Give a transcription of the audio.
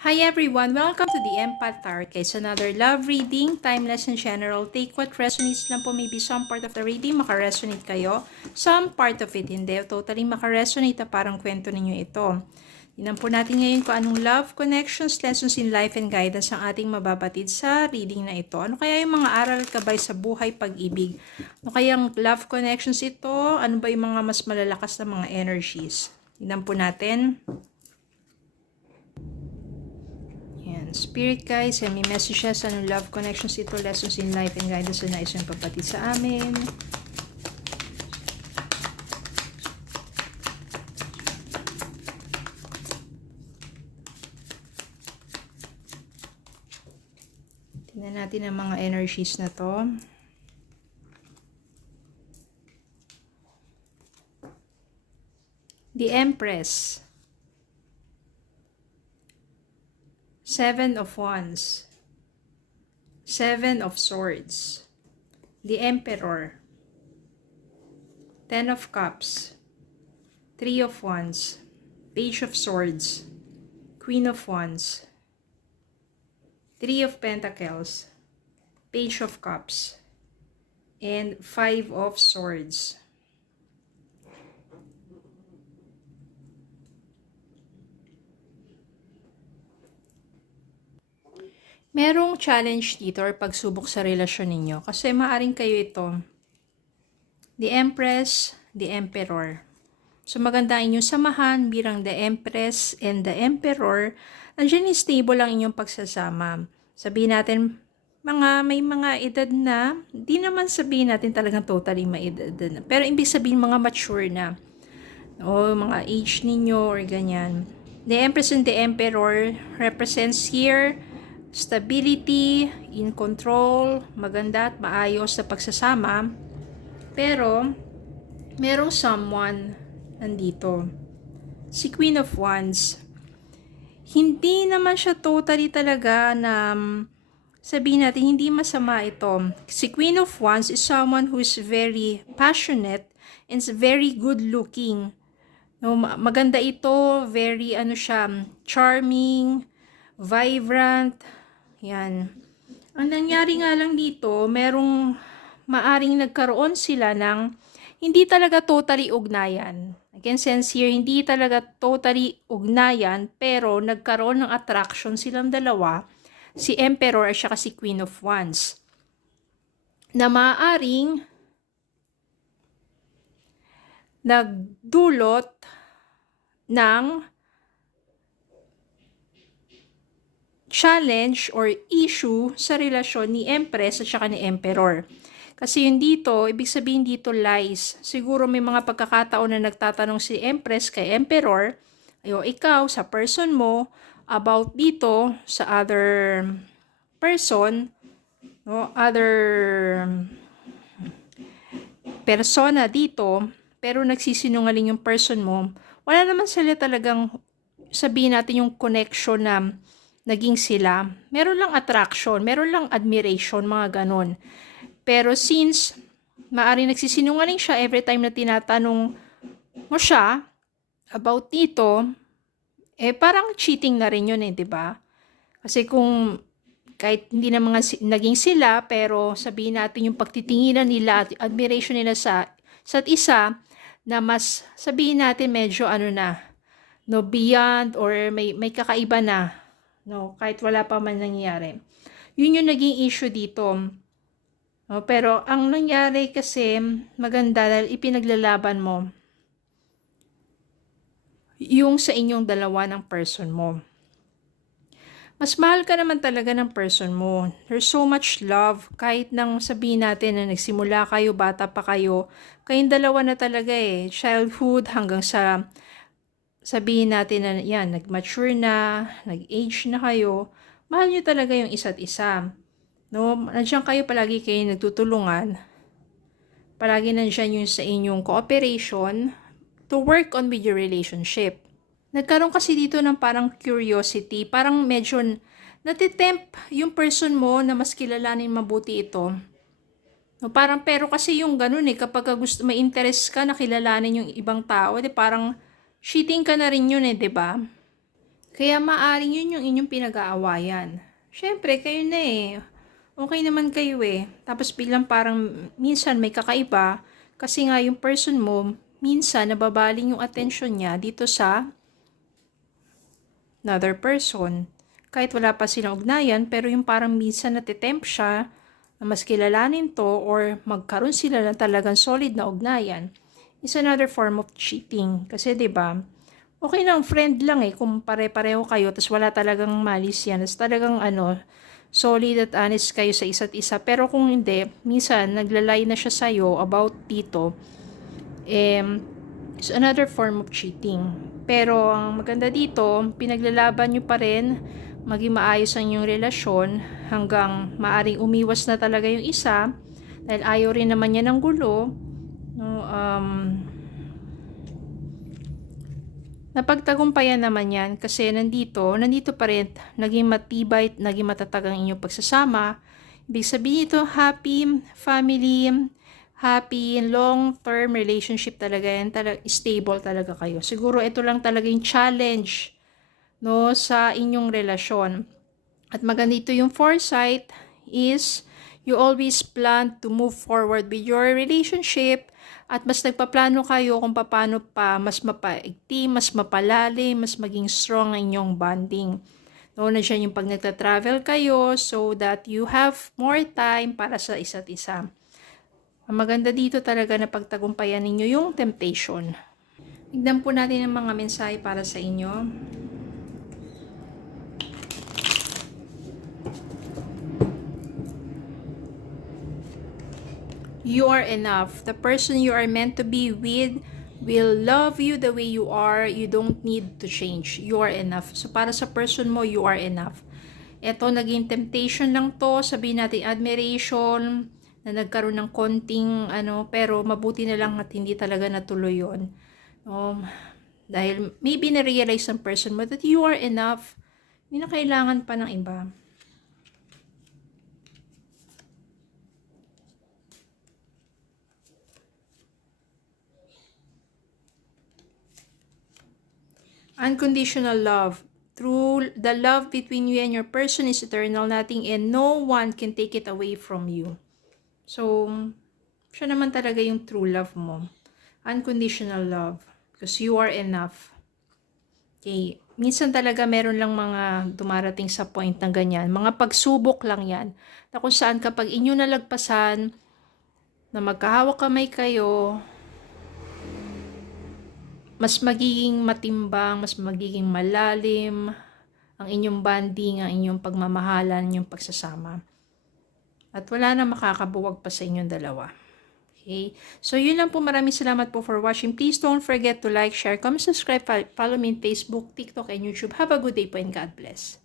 Hi everyone! Welcome to the Empath Tarot Case. Another love reading, timeless and general. Take what resonates lang po. Maybe some part of the reading makaresonate kayo. Some part of it hindi. Totally makaresonate na parang kwento ninyo ito. Tingnan po natin ngayon kung anong love, connections, lessons in life and guidance ang ating mababatid sa reading na ito. Ano kaya yung mga aral kabay sa buhay, pag-ibig? Ano kaya ang love connections ito? Ano ba yung mga mas malalakas na mga energies? Tingnan po natin. Yan. Spirit guys, may messages, anong love connections ito, lessons in life and guidance na nais yung papatid sa amin. Tingnan natin ang mga energies na to. The Empress. 7 of Wands, 7 of Swords, the Emperor, 10 of Cups, 3 of Wands, Page of Swords, Queen of Wands, 3 of Pentacles, Page of Cups, and 5 of Swords. Merong challenge dito or pagsubok sa relasyon ninyo kasi maaring kayo ito. The Empress, the Emperor. So maganda inyong samahan bilang the Empress and the Emperor. Nandiyan yung stable lang inyong pagsasama. Sabihin natin, may mga edad na, di naman sabihin natin talagang totally may edad na. Pero ibig sabihin mga mature na. O mga age ninyo or ganyan. The Empress and the Emperor represents here stability, in control, maganda at maayos sa pagsasama. Pero, merong someone nandito. Si Queen of Wands. Hindi naman siya totally talaga na sabihin natin, hindi masama ito. Si Queen of Wands is someone who is very passionate and is very good looking. No, maganda ito, very charming, vibrant. Yan. Ang nangyari nga lang dito, merong maaring nagkaroon sila ng hindi talaga totally ugnayan. I can sense here, hindi talaga totally ugnayan, pero nagkaroon ng attraction silang dalawa, si Emperor at saka si Queen of Wands. Na maaring nagdulot ng challenge or issue sa relasyon ni Empress at saka ni Emperor. Kasi yun dito, ibig sabihin dito lies. Siguro may mga pagkakataon na nagtatanong si Empress kay Emperor, ikaw sa person mo, about dito sa other person, no, other persona dito, pero nagsisinungaling yung person mo, wala naman sila talagang sabihin natin yung connection na naging sila. Meron lang attraction, meron lang admiration, mga ganon. Pero since maaaring nagsisinungaling siya every time na tinatanong mo siya about dito, parang cheating na rin yun di ba? Kasi kung kahit hindi na mga naging sila, pero sabihin natin yung pagtitinginan nila at admiration nila sa isa't isa, na mas sabihin natin medyo no, beyond or may kakaiba na. No, kahit wala pa man nangyayari. Yun yung naging issue dito. No, pero ang nangyari kasi maganda dahil ipinaglalaban mo yung sa inyong dalawa ng person mo. Mas mahal ka naman talaga ng person mo. There's so much love. Kahit nang sabihin natin na nagsimula kayo, bata pa kayo, kayong dalawa na talaga childhood hanggang sa sabihin natin na yan, nag-mature na, nag-age na kayo, mahal nyo talaga yung isa't isa. No? Nandiyan kayo, palagi kayo nagtutulungan. Palagi nandiyan yung sa inyong cooperation to work on with your relationship. Nagkaroon kasi dito ng parang curiosity, parang medyo natitempt yung person mo na mas kilalanin mabuti ito. No, parang pero kasi yung ganun kapag gusto, may interest ka na kilalanin yung ibang tao, parang cheating ka na rin yun 'di ba? Kaya maaring yun yung inyong pinag-aawayan. Siyempre, kayo na eh. Okay naman kayo eh. Tapos biglang parang minsan may kakaiba kasi nga yung person mo, minsan nababaling yung attention niya dito sa another person. Kahit wala pa silang ugnayan, pero yung parang minsan natitempt siya na mas kilalanin to or magkaroon sila ng talagang solid na ugnayan is another form of cheating. Kasi 'di ba? Okay lang, friend lang eh, kung pare-pareho kayo, tapos wala talagang malis yan, tapos talagang solid at honest kayo sa isa't isa. Pero kung hindi, minsan, naglalay na siya sa'yo about dito, it's another form of cheating. Pero, ang maganda dito, pinaglalaban nyo pa rin, maging maayos ang inyong relasyon, hanggang maaring umiwas na talaga yung isa, dahil ayaw rin naman niya ng gulo, no, napagtagumpayan naman yan kasi nandito pa rin, naging matibay, naging matatag ang inyong pagsasama. Ibig sabihin ito, happy family, happy long-term relationship talaga yan, stable talaga kayo. Siguro ito lang talaga yung challenge, no, sa inyong relasyon. At maganda yung foresight is you always plan to move forward with your relationship at mas nagpaplano kayo kung paano pa mas mapaigti, mas mapalalim, mas maging strong ang inyong bonding. No, nandiyan yung pag nagta-travel kayo so that you have more time para sa isa't isa. Ang maganda dito talaga na pagtagumpayan ninyo yung temptation. Tignan po natin ang mga mensahe para sa inyo. You are enough. The person you are meant to be with will love you the way you are. You don't need to change. You are enough. So, para sa person mo, you are enough. Ito, naging temptation lang to. Sabihin natin admiration, na nagkaroon ng konting, pero mabuti na lang at hindi talaga natuloy yun. Dahil maybe na-realize ng person mo that you are enough. Hindi na kailangan pa ng iba. Unconditional love. True, the love between you and your person is eternal, nothing and no one can take it away from you. So, siya naman talaga yung true love mo. Unconditional love. Because you are enough. Okay. Minsan talaga meron lang mga dumarating sa point ng ganyan. Mga pagsubok lang yan. Na kung saan kapag inyo nalagpasan, na magkahawak kamay kayo, mas magiging matimbang, mas magiging malalim ang inyong bonding, ang inyong pagmamahalan, inyong pagsasama. At wala na makakabuwag pa sa inyong dalawa. Okay? So, yun lang po. Maraming salamat po for watching. Please don't forget to like, share, comment, subscribe, follow me on Facebook, TikTok, and YouTube. Have a good day po and God bless.